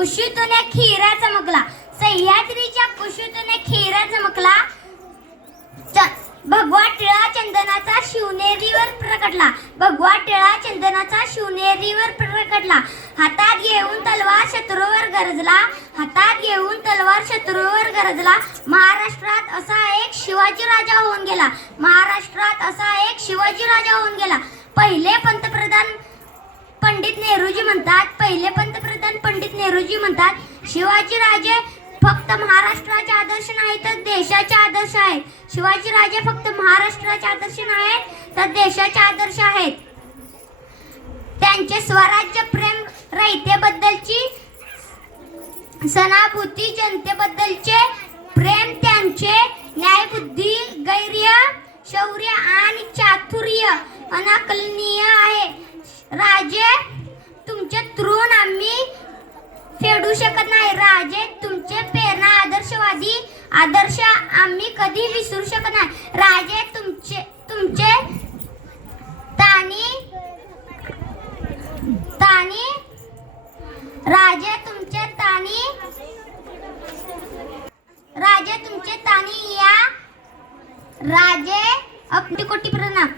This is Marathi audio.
कुशीतून खिरा चमकला. सह्याद्रीच्या कुशीतून खिरा चमकला. भगवा टिळा चंदनाचा शिवनेरीवर प्रकटला. भगवा टिळा चंदनाचा शिवनेरीवर प्रकटला. हातात घेऊन तलवार शत्रूवर गरजला. हातात घेऊन तलवार शत्रूवर गरजला. महाराष्ट्रात असा एक शिवाजी राजा होऊन गेला. महाराष्ट्रात असा एक शिवाजी राजा होऊन गेला. पहिले पंतप्रधान पंडित नेहरूजी म्हणतात पहिले पंत नेहरूजी म्हणतात शिवाजी राजे फक्त महाराष्ट्राचे आदर्श नाही तर देशाचे आदर्श आहेत. शिवाजी राजे फक्त महाराष्ट्राचे आदर्श नाही तर देशाचे आदर्श आहेत. त्यांचे स्वराज्य प्रेम रयतेबद्दलची सणाभूती जनतेबद्दलचे प्रेम त्यांचे न्यायबुद्धी गैर्य शौर्य आणि चातुर्य अनाकलनीय आहे. फेडू शकत नाही. राजे तुमचे प्रेरणा आदर्शवादी आदर्श आम्ही कधी विसरू शकत नाही. राजे तुमचे तुमचे तानी तानी राजे तुमचे तानी राजे तुमचे तानी या राजे अपनी कोटी प्रणाम.